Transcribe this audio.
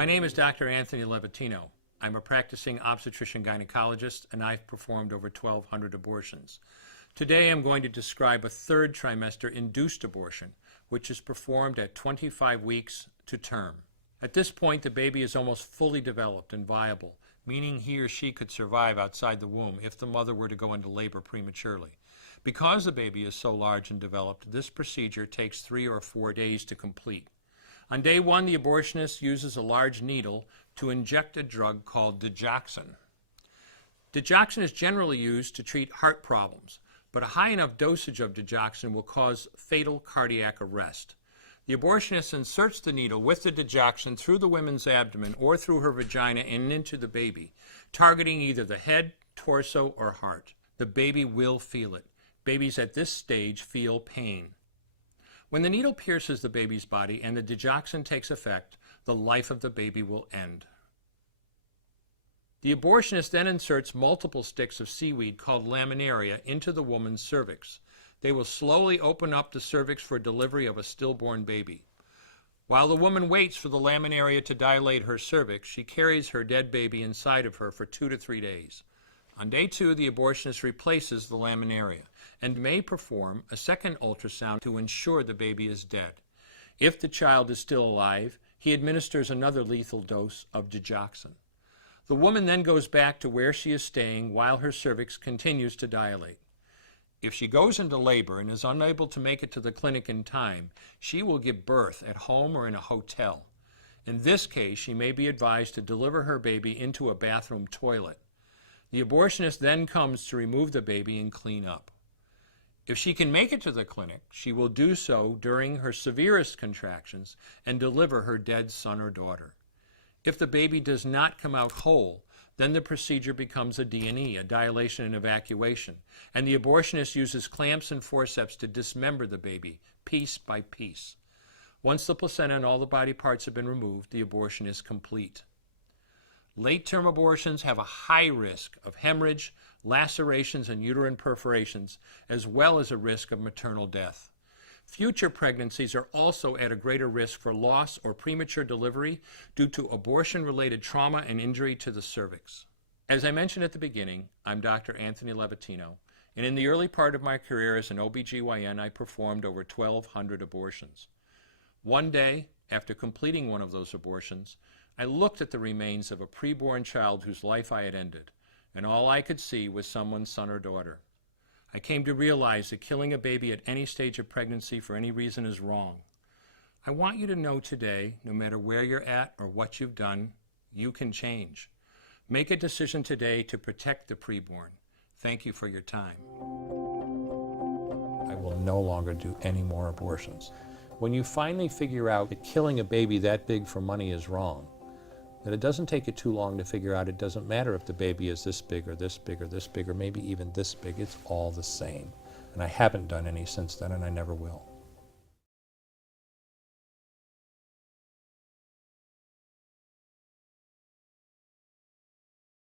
My name is Dr. Anthony Levatino. I'm a practicing obstetrician gynecologist, and I've performed over 1,200 abortions. Today I'm going to describe a third trimester induced abortion, which is performed at 25 weeks to term. At this point, the baby is almost fully developed and viable, meaning he or she could survive outside the womb if the mother were to go into labor prematurely. Because the baby is so large and developed, this procedure takes 3 or 4 days to complete. On day 1, the abortionist uses a large needle to inject a drug called digoxin. Digoxin is generally used to treat heart problems, but a high enough dosage of digoxin will cause fatal cardiac arrest. The abortionist inserts the needle with the digoxin through the woman's abdomen or through her vagina and into the baby, targeting either the head, torso, or heart. The baby will feel it. Babies at this stage feel pain. When the needle pierces the baby's body and the digoxin takes effect, the life of the baby will end. The abortionist then inserts multiple sticks of seaweed called laminaria into the woman's cervix. They will slowly open up the cervix for delivery of a stillborn baby. While the woman waits for the laminaria to dilate her cervix, she carries her dead baby inside of her for 2 to 3 days. On day 2, the abortionist replaces the laminaria and may perform a second ultrasound to ensure the baby is dead. If the child is still alive, he administers another lethal dose of digoxin. The woman then goes back to where she is staying while her cervix continues to dilate. If she goes into labor and is unable to make it to the clinic in time, she will give birth at home or in a hotel. In this case, she may be advised to deliver her baby into a bathroom toilet. The abortionist then comes to remove the baby and clean up. If she can make it to the clinic, she will do so during her severest contractions and deliver her dead son or daughter. If the baby does not come out whole, then the procedure becomes a D&E, a dilation and evacuation, and the abortionist uses clamps and forceps to dismember the baby, piece by piece. Once the placenta and all the body parts have been removed, the abortion is complete. Late-term abortions have a high risk of hemorrhage, lacerations, and uterine perforations, as well as a risk of maternal death. Future pregnancies are also at a greater risk for loss or premature delivery due to abortion-related trauma and injury to the cervix. As I mentioned at the beginning, I'm Dr. Anthony Levatino, and in the early part of my career as an OBGYN, I performed over 1,200 abortions. One day, after completing one of those abortions, I looked at the remains of a preborn child whose life I had ended, and all I could see was someone's son or daughter. I came to realize that killing a baby at any stage of pregnancy for any reason is wrong. I want you to know today, no matter where you're at or what you've done, you can change. Make a decision today to protect the preborn. Thank you for your time. I will no longer do any more abortions. When you finally figure out that killing a baby that big for money is wrong, that it doesn't take you too long to figure out it doesn't matter if the baby is this big or this big or this big or maybe even this big, it's all the same. And I haven't done any since then, and I never will.